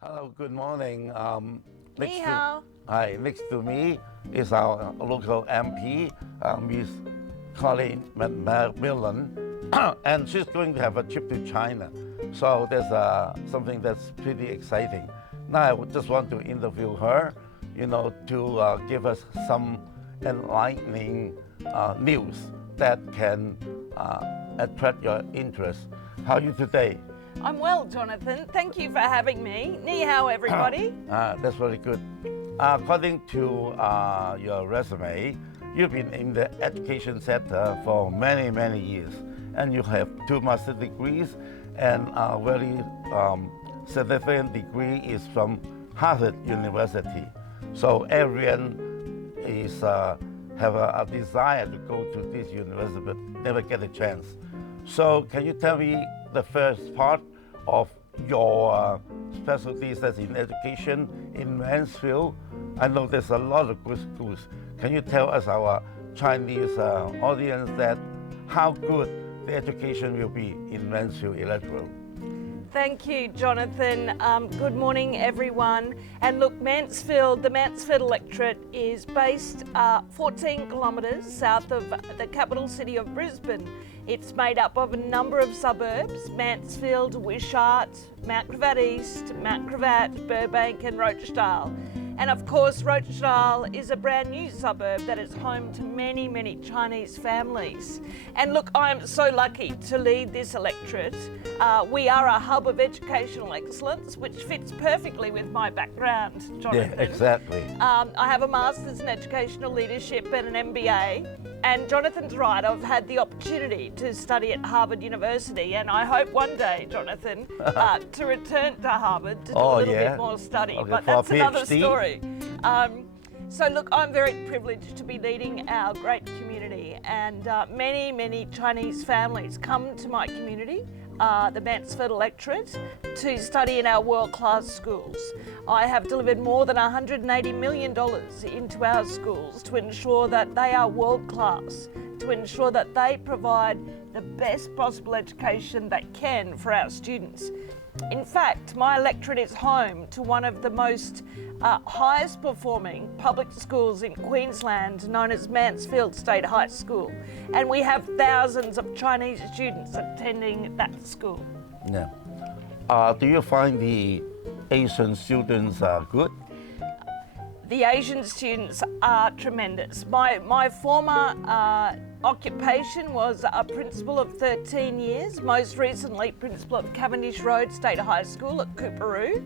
Hello, good morning. Ni hao. Next to me is our local MP, Miss Corrine Mcmillion, and she's going to have a trip to China. So there's something that's pretty exciting. Now I just want to interview her, to give us some enlightening news that can attract your interest. How are you today? I'm well, Jonathan. Thank you for having me. Ni hao, everybody. That's very good. According to your resume, you've been in the education sector for many, many years, and you have 2 master's degrees, and a very significant degree is from Harvard University. So everyone is have a desire to go to this university, but never get a chance. So can you tell me the first part of your specialties that's in education in Mansfield? I know there's a lot of good schools. Can you tell us, our Chinese audience, that how good the education will be in Mansfield Electoral? Thank you, Jonathan. Good morning, everyone. And look, the Mansfield electorate is based 14 kilometres south of the capital city of Brisbane. It's made up of a number of suburbs: Mansfield, Wishart, Mount Gravatt East, Mount Gravatt, Burbank and Rochdale. And of course, Rochdale is a brand new suburb that is home to many, many Chinese families. And look, I am so lucky to lead this electorate. We are a hub of educational excellence, which fits perfectly with my background, Jonathan. Yeah, exactly. I have a Master's in Educational Leadership and an MBA. And Jonathan's right, I've had the opportunity to study at Harvard University, and I hope one day, Jonathan, to return to Harvard to do a little bit more study. Okay, but that's another story. So look, I'm very privileged to be leading our great community, and many, many Chinese families come to my community, the Mansfield electorate, to study in our world-class schools. I have delivered more than $180 million into our schools to ensure that they are world-class, to ensure that they provide the best possible education they can for our students. In fact, my electorate is home to one of the most highest performing public schools in Queensland, known as Mansfield State High School. And we have thousands of Chinese students attending that school. Yeah. Do you find the Asian students good? The Asian students are tremendous. My former occupation was a principal of 13 years, most recently principal of Cavendish Road State High School at Coorparoo.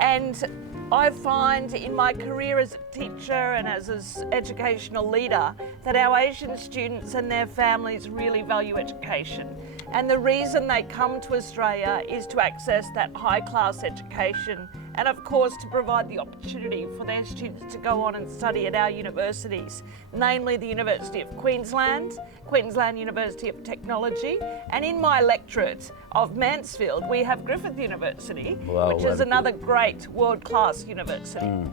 And I find in my career as a teacher and as an educational leader that our Asian students and their families really value education. And the reason they come to Australia is to access that high-class education, and of course to provide the opportunity for their students to go on and study at our universities, namely the University of Queensland, Queensland University of Technology, and in my electorate of Mansfield we have Griffith University, which is another great world-class university.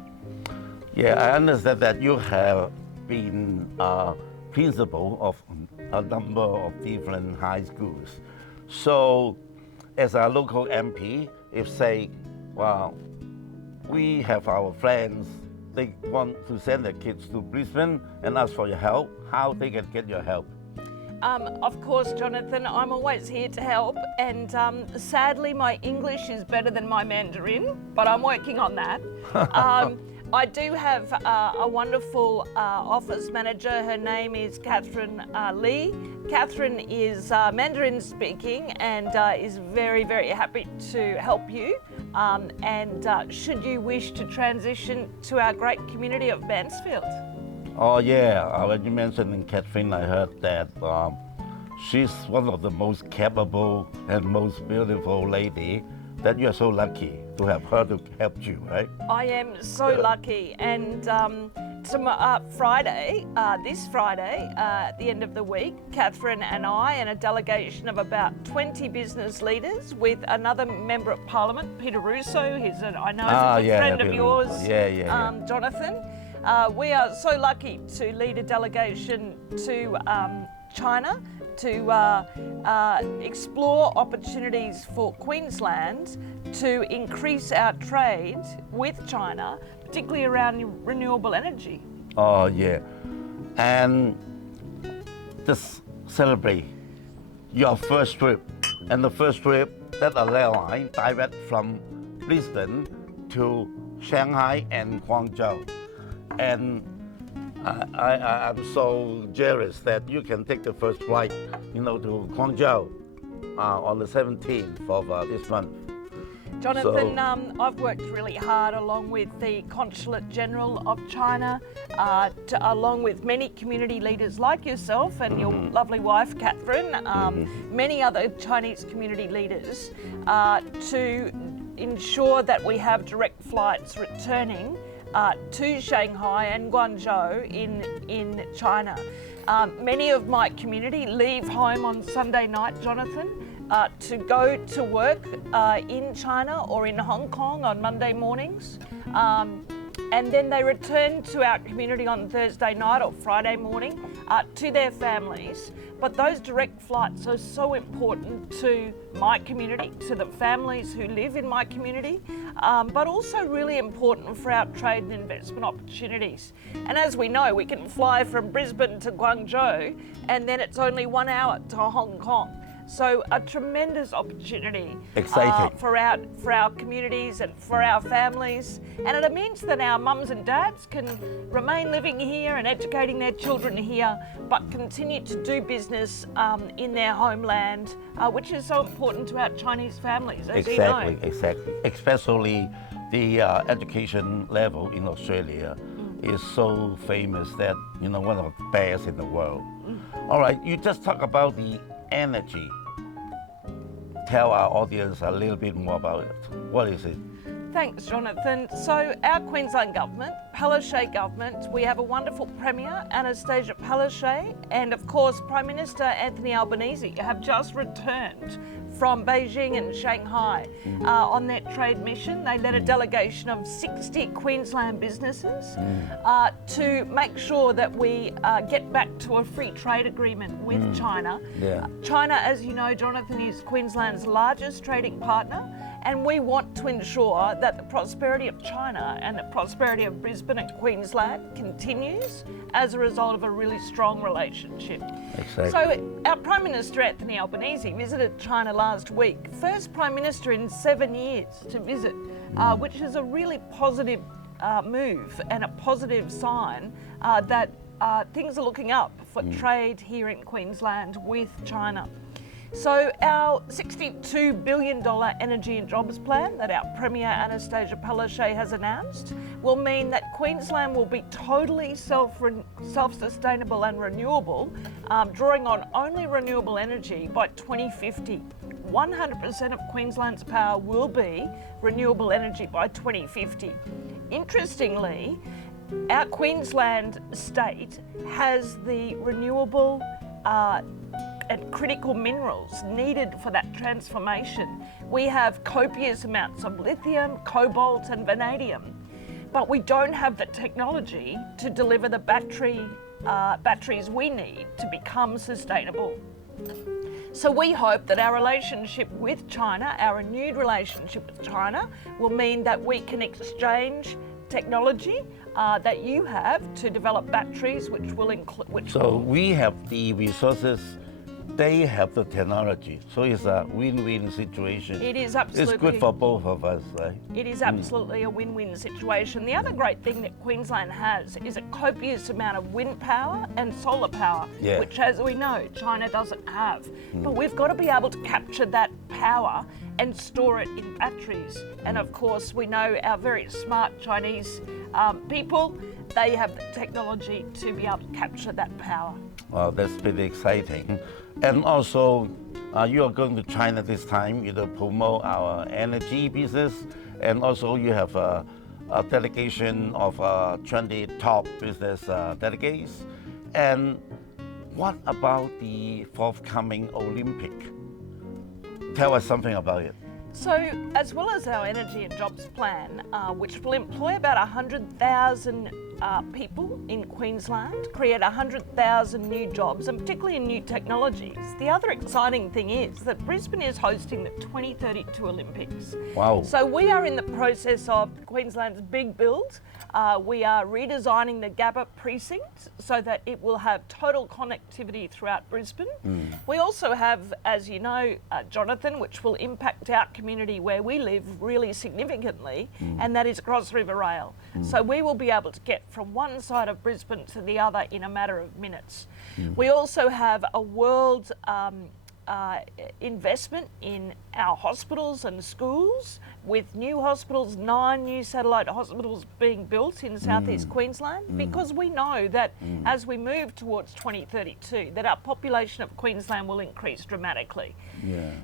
Yeah, I understand that you have been principal of a number of different high schools. So as a local MP, if say, well, we have our friends, they want to send their kids to Brisbane and ask for your help, how they can get your help? Of course, Jonathan, I'm always here to help, and sadly my English is better than my Mandarin, but I'm working on that. I do have a wonderful office manager. Her name is Catherine Lee. Catherine is Mandarin speaking and is very, very happy to help you. And should you wish to transition to our great community of Mansfield. Oh yeah, when you mentioned Catherine, I heard that she's one of the most capable and most beautiful lady, that you're so lucky to have her to help you, right? I am so lucky, and Friday, this Friday, at the end of the week, Catherine and I and a delegation of about 20 business leaders with another member of Parliament, Peter Russo, I know he's a friend of yours, Johnathan. We are so lucky to lead a delegation to China to explore opportunities for Queensland to increase our trade with China, particularly around renewable energy. Oh, yeah. And just celebrate your first trip. And the first trip, that a airline direct from Brisbane to Shanghai and Guangzhou. And I'm so jealous that you can take the first flight, to Guangzhou on the 17th of this month. Johnathan, I've worked really hard along with the Consulate General of China, along with many community leaders like yourself and your lovely wife, Catherine, many other Chinese community leaders, to ensure that we have direct flights returning to Shanghai and Guangzhou in China. Many of my community leave home on Sunday night, Johnathan, to go to work in China or in Hong Kong on Monday mornings. And then they return to our community on Thursday night or Friday morning to their families. But those direct flights are so important to my community, to the families who live in my community, but also really important for our trade and investment opportunities. And as we know, we can fly from Brisbane to Guangzhou, and then it's only 1 hour to Hong Kong. So a tremendous opportunity for our communities and for our families. And it means that our mums and dads can remain living here and educating their children here, but continue to do business in their homeland, which is so important to our Chinese families, as you know. Exactly. Especially the education level in Australia is so famous that, one of the best in the world. All right, you just talk about the energy. Tell our audience a little bit more about it. What is it? Thanks, Johnathan. So our Queensland government, Palaszczuk government, we have a wonderful Premier, Anastasia Palaszczuk, and of course Prime Minister Anthony Albanese have just returned from Beijing and Shanghai on their trade mission. They led a delegation of 60 Queensland businesses to make sure that we get back to a free trade agreement with China. Yeah. China, as you know, Johnathan, is Queensland's largest trading partner, and we want to ensure that the prosperity of China and the prosperity of Brisbane and Queensland continues as a result of a really strong relationship. Exactly. So our Prime Minister Anthony Albanese visited China last week, first Prime Minister in 7 years to visit, which is a really positive move and a positive sign that things are looking up for trade here in Queensland with China. So our $62 billion energy and jobs plan that our Premier Anastasia Palaszczuk has announced will mean that Queensland will be totally self-sustainable and renewable, drawing on only renewable energy by 2050. 100% of Queensland's power will be renewable energy by 2050. Interestingly, our Queensland state has the renewable and critical minerals needed for that transformation. We have copious amounts of lithium, cobalt and vanadium, but we don't have the technology to deliver the batteries we need to become sustainable. So we hope that our relationship with China, our renewed relationship with China, will mean that we can exchange technology that you have to develop batteries, which will include... So we have the resources, they have the technology, so it's a win-win situation. It is absolutely. It's good for both of us, right? It is absolutely a win-win situation. The other great thing that Queensland has is a copious amount of wind power and solar power, which, as we know, China doesn't have. But we've got to be able to capture that power and store it in batteries. And of course, we know our very smart Chinese people, they have the technology to be able to capture that power. Well, that's pretty exciting. And also, you are going to China this time, to promote our energy business. And also you have a delegation of 20 top business delegates. And what about the forthcoming Olympic? Tell us something about it. So, as well as our energy and jobs plan, which will employ about 100,000 people in Queensland, create 100,000 new jobs, and particularly in new technologies. The other exciting thing is that Brisbane is hosting the 2032 Olympics. Wow. So we are in the process of Queensland's big build. We are redesigning the Gabba precinct so that it will have total connectivity throughout Brisbane. We also have, as you know, Johnathan, which will impact our community where we live really significantly, and that is Cross River Rail. So we will be able to get from one side of Brisbane to the other in a matter of minutes. We also have a world investment in our hospitals and schools, with new hospitals, 9 new satellite hospitals being built in southeast Queensland, because we know that as we move towards 2032, that our population of Queensland will increase dramatically.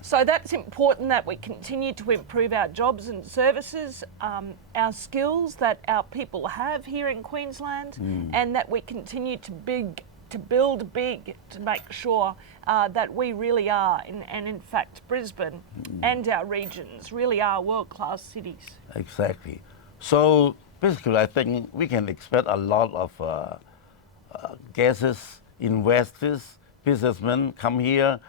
So that's important that we continue to improve our jobs and services, our skills that our people have here in Queensland, and that we continue to build big to make sure that we really are, and in fact Brisbane and our regions really are world-class cities. Exactly. So basically I think we can expect a lot of guests, investors, businessmen come here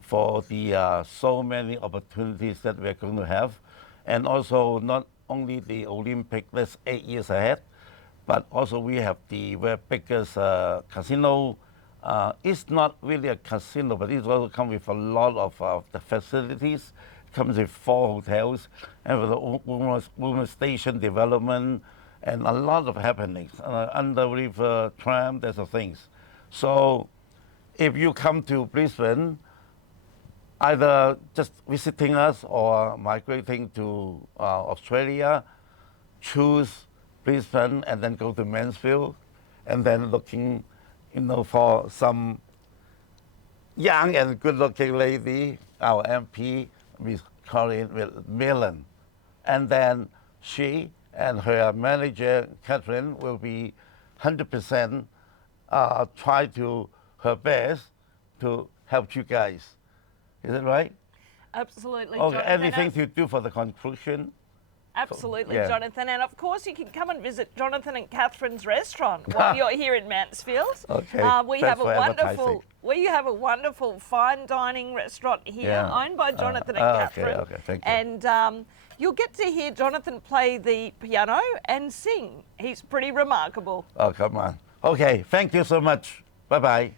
for the so many opportunities that we're going to have. And also not only the Olympic that's 8 years ahead, but also we have the very biggest casino. It's not really a casino, but it also comes with a lot of the facilities. It comes with 4 hotels, and with the women's station development, and a lot of happenings. Under river tram, there's the things. So if you come to Brisbane, either just visiting us or migrating to Australia, choose Brisbane and then go to Mansfield, and then looking, for some young and good-looking lady, our MP, Miss Corrine Mcmillion, and then she and her manager Catherine will be 100% try to her best to help you guys. Is it right? Absolutely. Okay. Johnathan. Anything to do for the conclusion? Absolutely, Yeah. Johnathan. And of course, you can come and visit Johnathan and Catherine's restaurant while you're here in Mansfield. Okay. We Thanks have for advertising. we have a wonderful fine dining restaurant here, Yeah. owned by Johnathan and Catherine. Okay, thank you. And you'll get to hear Johnathan play the piano and sing. He's pretty remarkable. Oh, come on. Okay, thank you so much. Bye-bye.